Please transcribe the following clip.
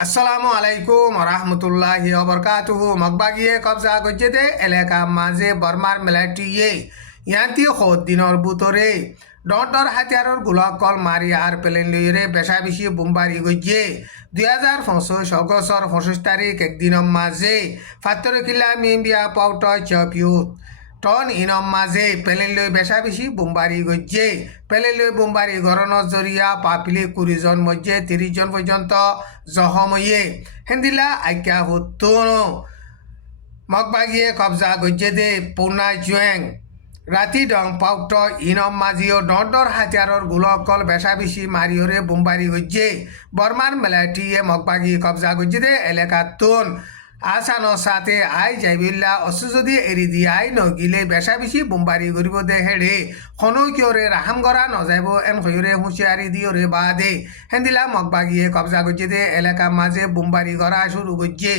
আসসালামু আলাইকুম রহমতুল্লাহি ওবরকাতুহু মগবাগিয়ে কবজা গজ্জেদে এলাকা মাঝে বর্মার মেলাটিয়ে ইয়ান্তি খোদ দিনর বুতরে ডর হাতিয়ারর গুলাকল মারি আর পেলেন লইরে বেশা বেশি বুমবারি গজ্জে 2025 অগস্টর 25 তারিখ একদিনের মাঝে ফাত্তর কিলা মিম্বিয়া পাউট চপিউত টন ইনম মাঝে পেলেন লই বেশা বেশি বুমবারি গজ্জে পেলেন লই বুমবারি গরণর জরিয়া পাপিলি 20 জন মধ্যে 30 জন পর্যন্ত জখম হইয়ে হেন্দিলা আজ্ঞা হতুন মগবাগিয়ে কবজা গজ্জে দে পৌনা জুয়েং রাতি ডং পাউট ইনম মাঝিও ডর হাতিয়ারর গুলকল বেশা বেশি মারিওরে বুমবারি গজ্জে বর্মার মেলাটিয়ে মগবাগি কবজা গজ্জে দে এলাকা তুন আসানো সাথে আই যাইবিল্লা অসু যদি এরি দিয়ে আই নগিলে বেশা বেশি বুমবারি করিব দে হেড়ে খনো কিয়রে রাহাম গড়া নজাইব এন হইরে হুঁশিয়ারি দিয়রে বা দে হেন্দিলা মগবাগিয়ে কবজা গজ্জে দে এলাকা মাঝে বুমবারি গড়া শুরু গজ্জে